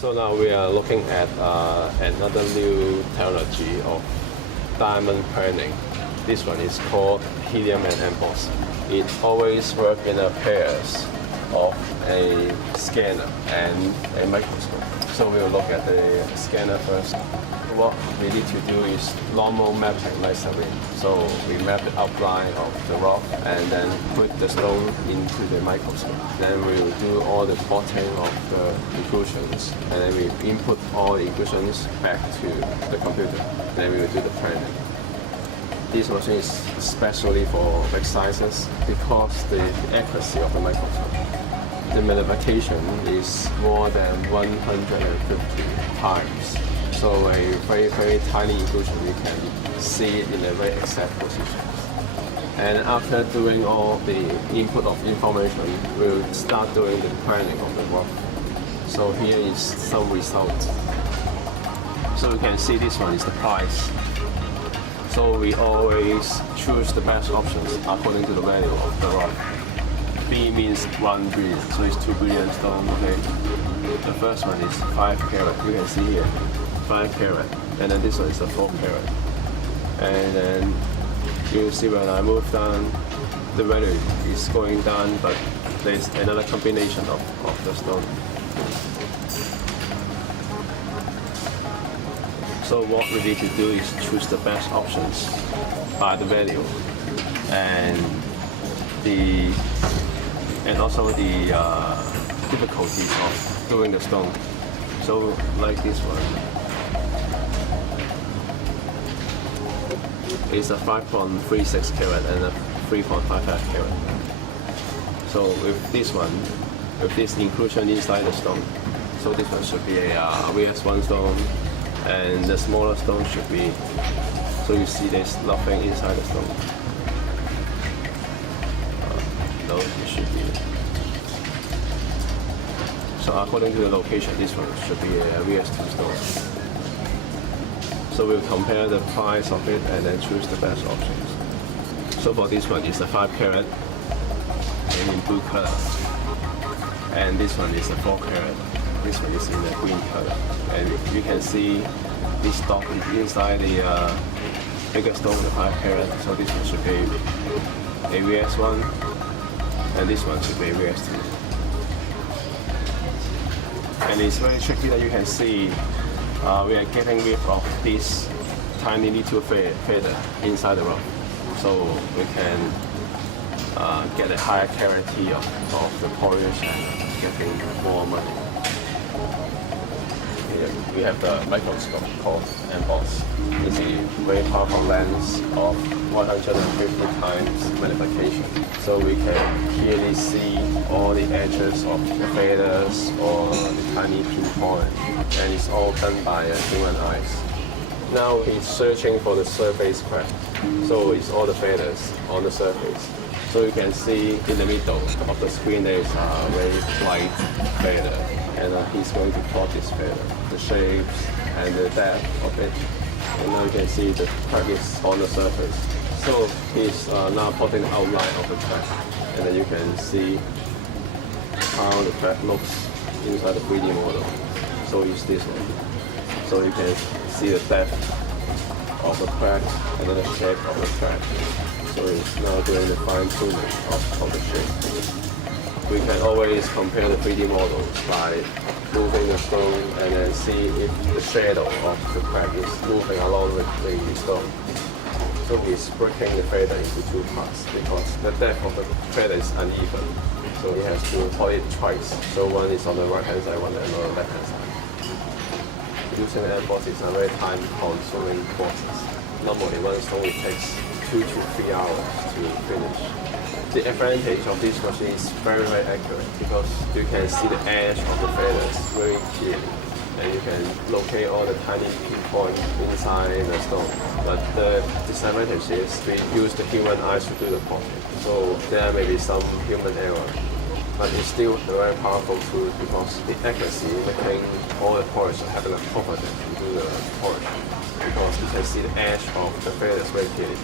So now we are looking at another new technology of diamond planing. This one is called helium and emboss. It always works in a pairs of a scanner and a microscope. So we'll look at the scanner first. What we need to do is normal mapping like saline. So we map the outline of the rock and then put the stone into the microscope. Then we will do all the plotting of the inclusions and then we input all the inclusions back to the computer. Then we will do the planning. This machine is especially for big sizes because the accuracy of the microscope. The magnification is more than 150 times. So a very, very tiny inclusion, you can see it in a very exact position. And after doing all the input of information, we'll start doing the planning of the work. So here is some results. So you can see this one is the price. So we always choose the best options according to the value of the rock. B means 1 billion, so it's 2 billion stone, okay? The first one is 5 carat, you can see here, 5 carat. And then this one is a 4 carat. And then you see when I move down, the value is going down, but there's another combination of the stone. So what we need to do is choose the best options by the value and also the difficulties of doing the stone. So like this one, it's a 5.36 carat and a 3.55 carat. So with this one, with this inclusion inside the stone, so this one should be a VS1 stone, and the smaller stone should be, so you see there's nothing inside the stone. No, it should be. So according to the location, this one should be a VS2 stone. So we'll compare the price of it and then choose the best options. So for this one, it's a 5 carat and in blue color. And this one is a 4 carat. This one is in the green color. And you can see this dot is inside the bigger stone, the 5 carat. So this one should be a VS1 and this one should be a VS2. And it's very tricky that you can see we are getting rid of this tiny little feather inside the rock. So we can get a higher clarity of the polish and getting more money. Here we have the microscope called emboss. It's a very powerful lens of 150 times magnification. So we can clearly see all the edges of the feathers or the tiny pinpoint. And it's all done by human eyes. Now he's searching for the surface crack. So it's all the feathers on the surface. So you can see in the middle of the screen there is a very light feather. And he's going to plot this feather, the shapes and the depth of it. And now you can see the crack is on the surface. So he's now plotting the outline of the crack. And then you can see how the crack looks inside the 3D model. So it's this one. So you can see the depth of the crack and then the shape of the crack. So it's now doing the fine tuning of the shape. We can always compare the 3D models by moving the stone and then see if the shadow of the crack is moving along with the stone. So he's breaking the feather into 2 parts because the depth of the feather is uneven. So he has to plot it twice. So one is on the right hand side, one on the left hand side. Using the emboss is a very time-consuming process. Normally, one stone it takes 2 to 3 hours to finish. The advantage of this machine is very, very accurate because you can see the edge of the feathers very clearly. And you can locate all the tiny pinpoints inside the stone. But the disadvantage is we use the human eyes to do the plotting. So there may be some human error. But it's still a very powerful tool because the accuracy making all the polish having a proper to do the polish because you can see the edge of the feathers very clearly.